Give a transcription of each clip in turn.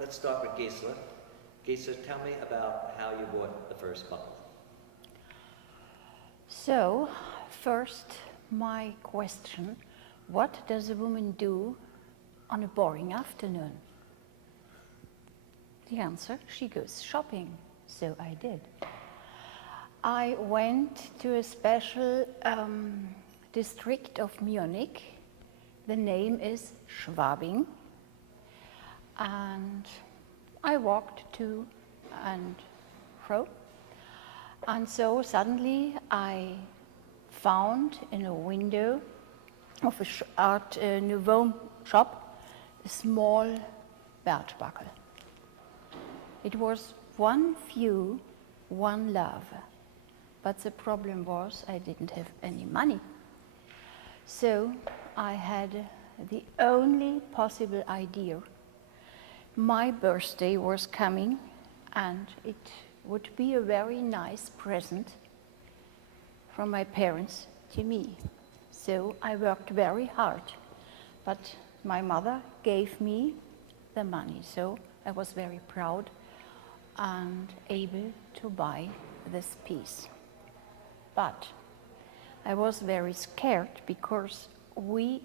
let's start with Gisela. Gisela, tell me about how you bought the first buckle. So, first, my question, what does a woman do on a boring afternoon? The answer, she goes shopping. So I did. I went to a special district of Munich. The name is Schwabing. And I walked to and fro. And so suddenly I found in a window of a Art Nouveau shop a small belt buckle. It was one view, one love. But the problem was I didn't have any money. So I had the only possible idea. My birthday was coming and it would be a very nice present from my parents to me. So I worked very hard, but my mother gave me the money. So I was very proud and able to buy this piece. But I was very scared because we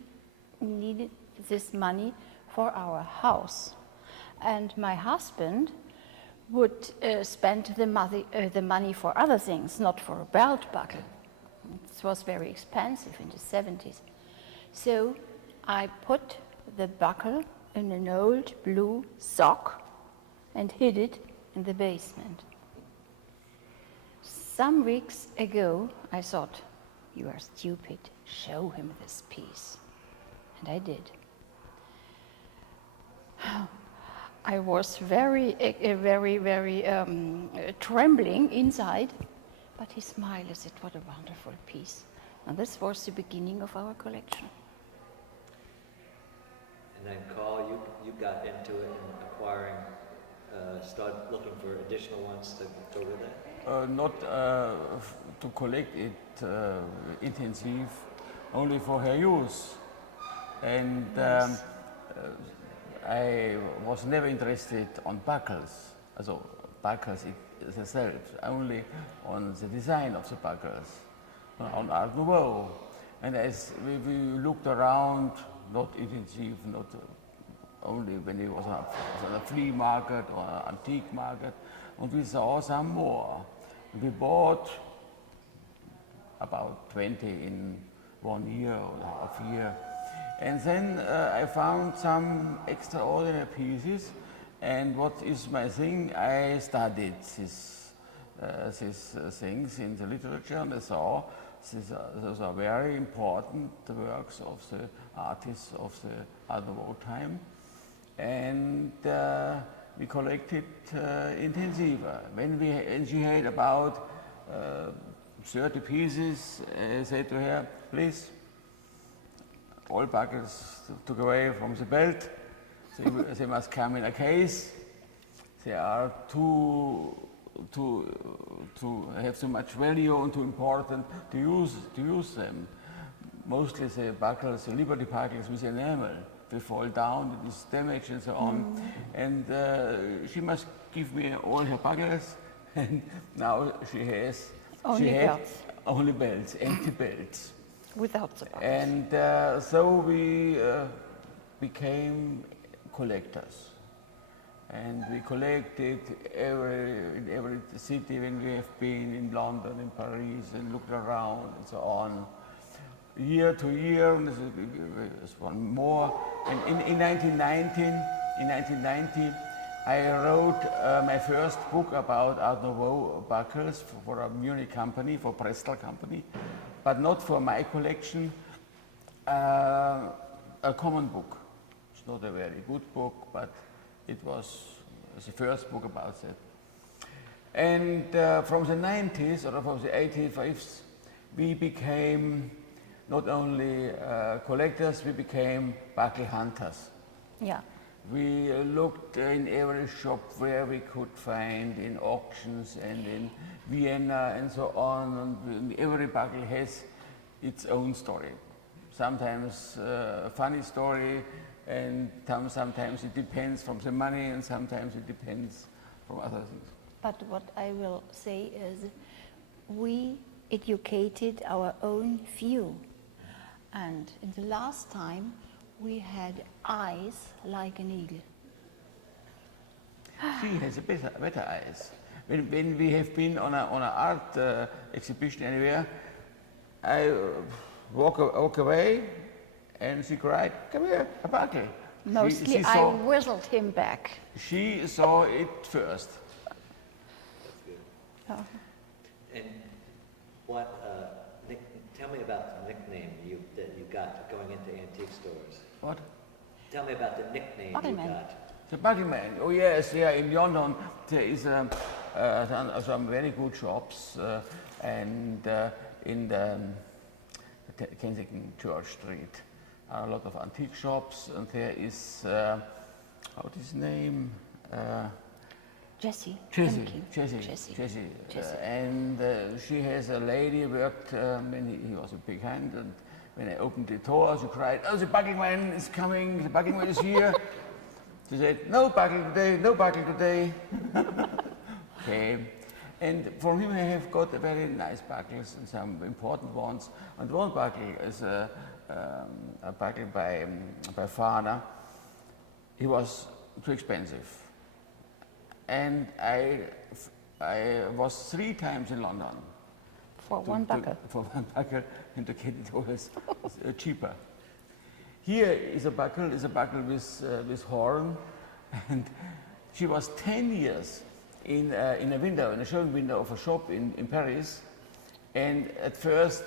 needed this money for our house. And my husband would spend the money for other things, not for a belt buckle. It was very expensive in the 70s. So I put the buckle in an old blue sock and hid it in the basement. Some weeks ago, I thought, you are stupid, show him this piece. And I did. I was very trembling inside, but he smiled and said, what a wonderful piece. And this was the beginning of our collection. And then Karl, you got into it and acquiring, started looking for additional ones to go with it? Not to collect it intensive, only for her use. And Yes. I was never interested on buckles, also buckles themselves, only on the design of the buckles, on Art Nouveau. And as we looked around, not intensive, not only when it was on a flea market or an antique market, and we saw some more. We bought about 20 in 1 year or half year. And then I found some extraordinary pieces, and what is my thing? I studied these things in the literature, and I saw those are very important works of the artists of the Art Nouveau time, and we collected intensiver. When she had about 30 pieces, I said to her, please, all buckles took away from the belt. They must come in a case. They are too have so much value and too important to use them. Mostly the buckles, the Liberty buckles with enamel, they fall down, it is damaged and so on. And she must give me all her buckles, and now she has only belts, empty belts. Without the buckles. And so we became collectors. And we collected in every city when we have been, in London, in Paris, and looked around and so on. Year to year, there's one more. And in 1990, I wrote my first book about Art Nouveau buckles for a Munich company, for Prestel company, but not for my collection, a common book. It's not a very good book, but it was the first book about that. And from the 90s or from the 85s, we became not only collectors, we became buckle hunters. Yeah. We looked in every shop where we could find, in auctions and in Vienna and so on. And every buckle has its own story. Sometimes a funny story, and sometimes it depends from the money, and sometimes it depends from other things. But what I will say is, we educated our own view. And in the last time, we had eyes like an eagle. She has a better eyes. When we have been on a art exhibition anywhere, I walk away, and she cried, "Come here, a buckle." Mostly She I saw, whistled him back. she saw it first. That's good. Oh. And what, tell me about the nickname that you got going into antique stores. What? Tell me about the nickname you Buckleman. got. The Buckleman. Oh yes, yeah. In London there is some very good shops, and in the Kensington Church Street are a lot of antique shops, and there is what's his name? Jessie. Jessie. Jessie. And she has a lady worked when he was a big hand, and when I opened the door, she cried, "Oh, the Buckleman is coming! The Buckleman is here!" She said, "No buckle today, no buckle today." Okay. And from him I have got very nice buckles and some important ones. And one buckle is a buckle by Fana. He was too expensive. And I was 3 times in London. For one buckle. For one buckle, and to get it always cheaper. Here is a buckle with horn, and she was 10 years in a showroom window of a shop in Paris, and at first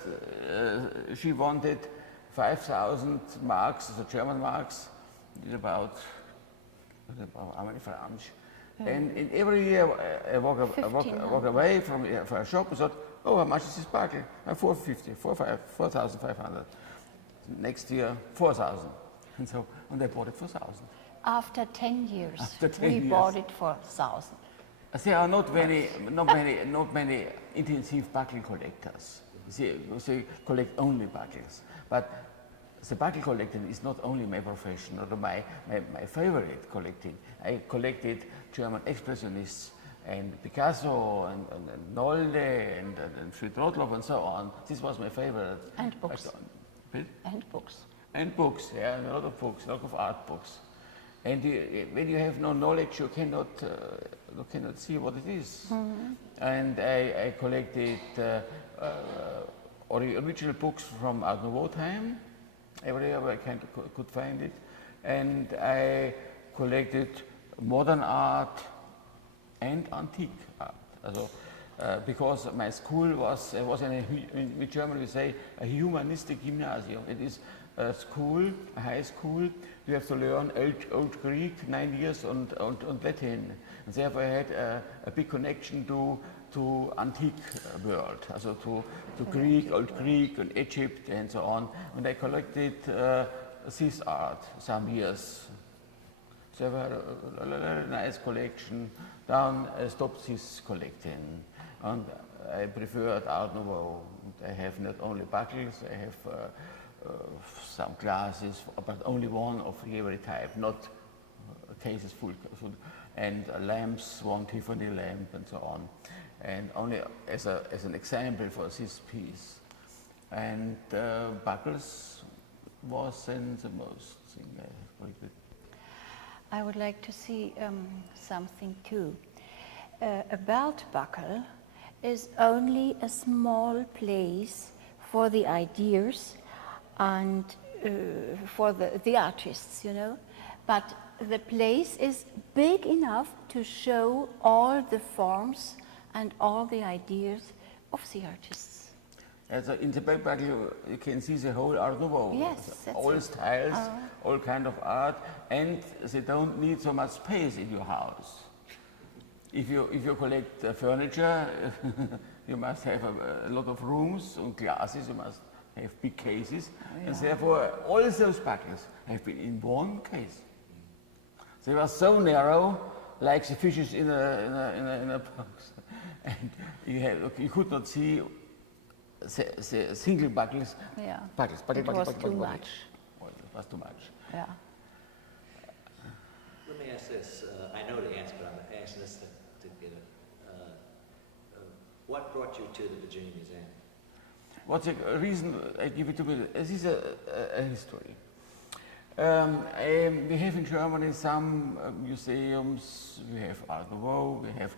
she wanted 5,000 marks, so German marks, about how many francs? And every year I walk away from a shop and thought, "Oh, how much is this buckle?" 4,500. Next year, 4,000. And I bought it for 1,000. After 10 years, After 10 we years. bought it for 1,000. There are not many intensive buckle collectors. They collect only buckles. But the buckle collecting is not only my profession or my favorite collecting. I collected German expressionists and Picasso and Nolde and Friedrich and so on. This was my favorite. And books. Bitte? And books. And books, yeah, a lot of books, a lot of art books. And when you have no knowledge, you cannot see what it is. Mm-hmm. And I collected original books from Art Nouveau time, everywhere I could find it. And I collected modern art and antique art. Also, because my school was in German we say a humanistic gymnasium. It is a school, a high school. You have to learn old Greek, 9 years, and Latin. And therefore I had a big connection to antique world, also to Greek, old Greek, and Egypt, and so on. And I collected this art some years. So I had a nice collection. Then I stopped this collecting. And I preferred Art Nouveau. I have not only buckles, I have some glasses, but only one of every type, not cases full, and lamps, one Tiffany lamp, and so on. And only as an example for this piece. And buckles was then the most thing I collected. I would like to see something too. A belt buckle is only a small place for the ideas and for the artists, you know. But the place is big enough to show all the forms and all the ideas of the artists. Also in the back buckle you can see the whole Art Nouveau. Yes, that's all it. styles, all kind of art, and they don't need so much space in your house. If you collect furniture, you must have a lot of rooms and glasses. You must have big cases, and therefore all those buckles have been in one case. They were so narrow, like the fishes in a box, and you could not see the single buckles. Yeah. Buckles. It was too much. Well, it was too much. Yeah. ask this, I know the answer, but I'm asking this to get what brought you to the Virginia Museum? What's the reason I give it to me? This is a history. We have in Germany some museums. We have Art Nouveau, we have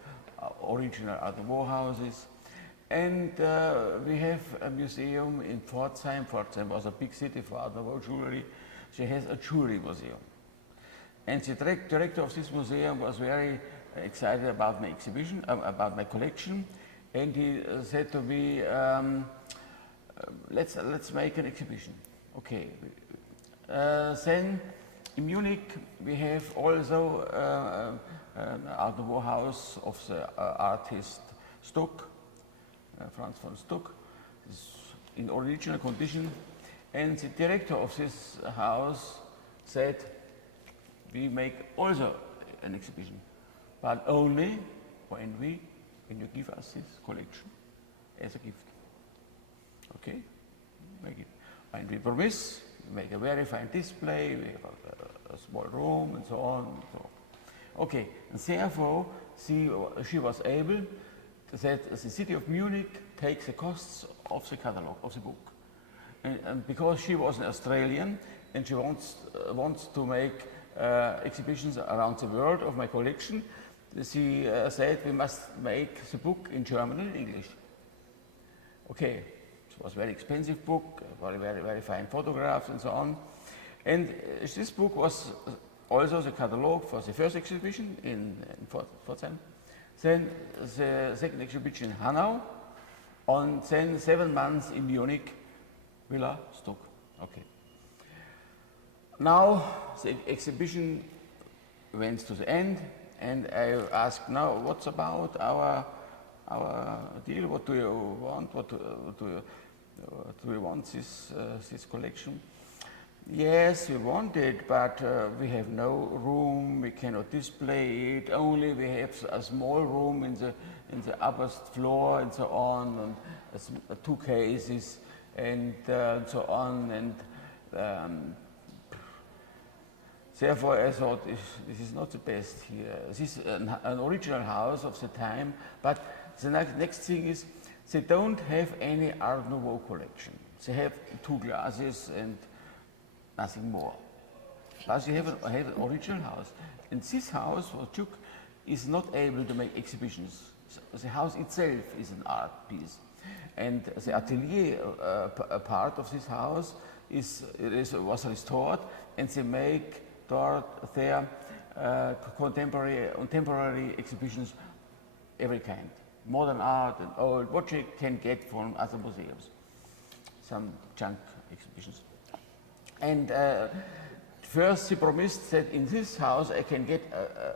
original Art Nouveau houses, and we have a museum in Pforzheim. Pforzheim was a big city for Art Nouveau jewelry. She has a jewelry museum. And the director of this museum was very excited about my exhibition, about my collection, and he said to me, let's make an exhibition. Okay. Then in Munich we have also an Art Nouveau house of the artist Stuck, Franz von Stuck, in original condition, and the director of this house said, we make also an exhibition, but only when you give us this collection as a gift. Okay, make it. And we promise, we make a very fine display, we have a small room and so on. And so. Okay, and therefore she was able that the city of Munich takes the costs of the catalog, of the book. And because she was an Australian and she wants to make exhibitions around the world of my collection, she said we must make the book in German and English. Okay, it was a very expensive book, very fine photographs and so on. And this book was also the catalog for the first exhibition in Pforzheim, then the second exhibition in Hanau, and then 7 months in Munich, Villa Stuck. Okay. Now the exhibition went to the end, and I asked, now what's about our deal? What do you want? What do we want this collection? Yes, we want it, but we have no room. We cannot display it. Only we have a small room in the upper floor and so on, and 2 cases and so on. And therefore, I thought this is not the best here. This is an original house of the time, but the next thing is they don't have any Art Nouveau collection. They have 2 glasses and nothing more. Plus you have an original house. And this house, for Chuk, is not able to make exhibitions. The house itself is an art piece. And the atelier part of this house was restored, and they make there contemporary exhibitions every kind. Modern art and old, what you can get from other museums. Some junk exhibitions. And first he promised that in this house I can get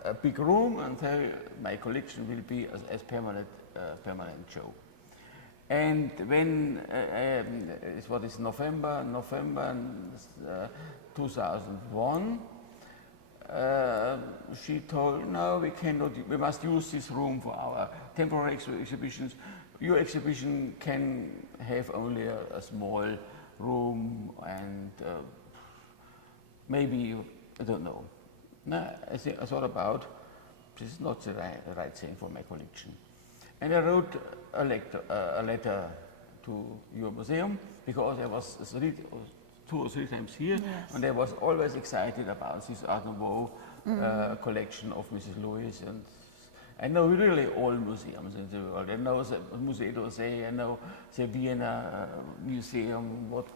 a big room, and my collection will be as permanent show. And when what is November 2001, she told, no, we cannot. We must use this room for our temporary exhibitions. Your exhibition can have only a small room, and maybe, I don't know. No, I thought about, this is not the right thing for my collection. And I wrote a letter to your museum, because I was 2 or 3 times here, yes. And I was always excited about this Art Nouveau collection of Mrs. Lewis. And I know really all museums in the world. I know the Musée d'Orsay, I know the Vienna Museum, what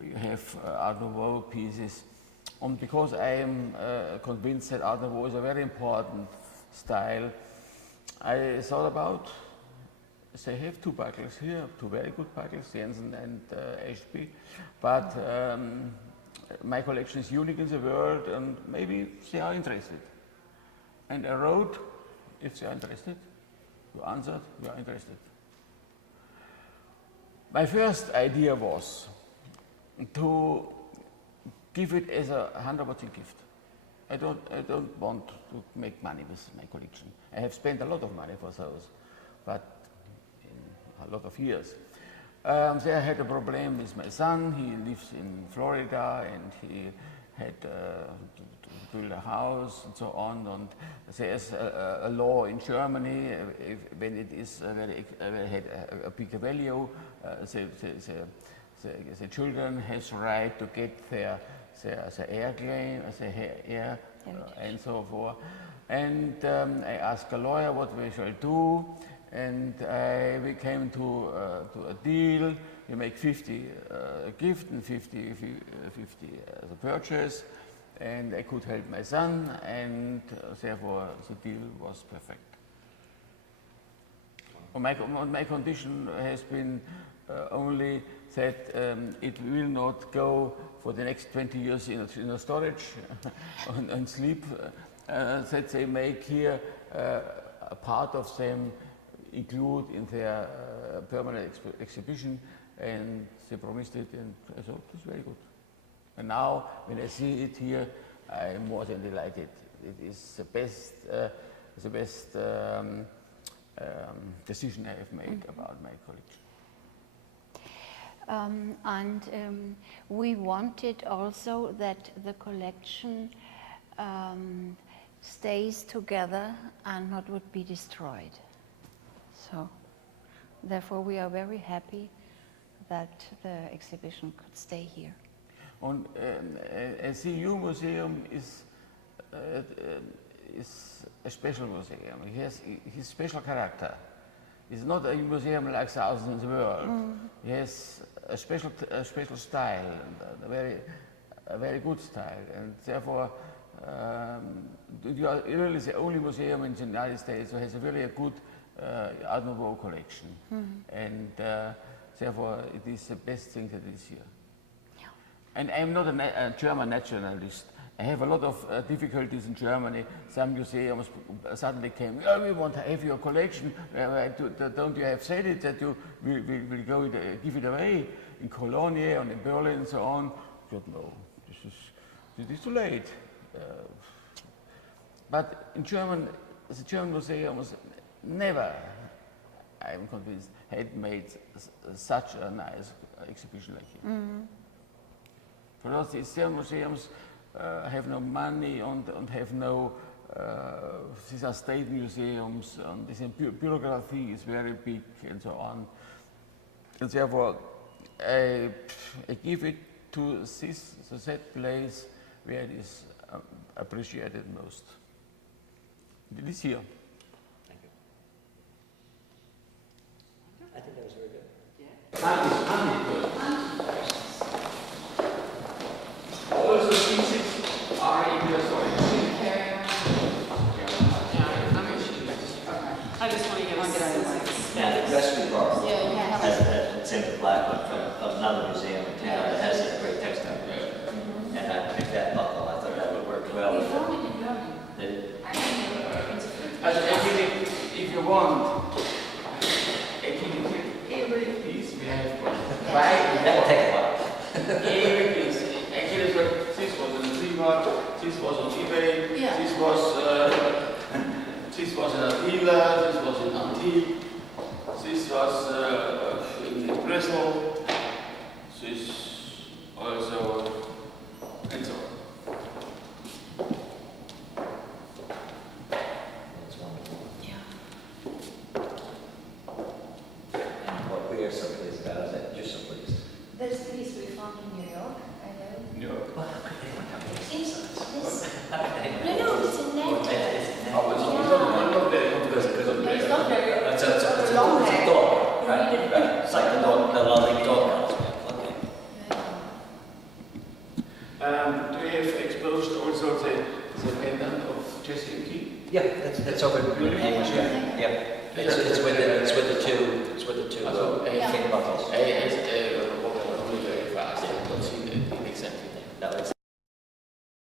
you have Art Nouveau pieces. And because I am convinced that Art Nouveau is a very important style, I thought about, they have 2 buckles here, 2 very good buckles, Jensen and Ashby, but my collection is unique in the world, and maybe they are interested. And I wrote, if they are interested, you answered, we are interested. My first idea was to give it as a 100% gift. I don't want to make money with my collection. I have spent a lot of money for those, but in a lot of years. There I had a problem with my son. He lives in Florida, and he had build a house and so on. And there's a law in Germany, when it is had a big value, the children has right to get their air claim, air and so forth. And I asked a lawyer what we shall do, and we came to a deal. You make 50 gift and 50 as a purchase, and I could help my son, and therefore the deal was perfect. My condition has been only that it will not go for the next 20 years in a storage and sleep, that they make here a part of them include in their permanent exhibition, and they promised it, and I thought it's very good. And now when I see it here, I'm more than delighted. It is the best decision I have made about my collection. We wanted also that the collection stays together and not would be destroyed. So, therefore, we are very happy that the exhibition could stay here. Und das EU Museum is a special museum. It has his special character. It's not a museum like thousands in the world. It has a special style, and a very good style, and therefore you are really the only museum in the United States who has a really good Art Nouveau collection, and therefore it is the best thing that is here. Yeah. And I'm not a German nationalist. I have a lot of difficulties in Germany. Some museums suddenly came, oh, we want to have your collection. Don't you have said it that you will go give it away in Cologne and in Berlin and so on? I said, no, this is too late. But in German, the German museums never, I'm convinced, had made such a nice exhibition like here. Because these German museums have no money and have no, these are state museums, and this bureaucracy is very big and so on. And therefore, I give it to that place where it is appreciated most. It is here. Thank you. I think that was very good. All the pieces are in the storage. I just want to give us Yeah, the recipe bar Yeah, you have has it's in the black one from another museum in town that has a great textile. And I picked that buckle. I thought that would work well with it. Did it? Actually, if you want, every piece we have That will take a while. every piece. Actually, this was on Prima, this was on eBay, Yeah. this was in a dealer, this was in Antique, this was in Brazil, this also, and so on. It's wonderful. And what we are so pleased about is that you're so pleased. This piece we found in New York, I know. No. Well, how could they want to have It's this. How could they want No, it's a net. Oh, it's not there. It's not very. It's a long it's a hair. dog, right? Right. It's like the lovely dog. Okay. Do you have exposed also the pendant of Jesse and Keith? Yeah, that's over in Hamish. Yeah. It's with the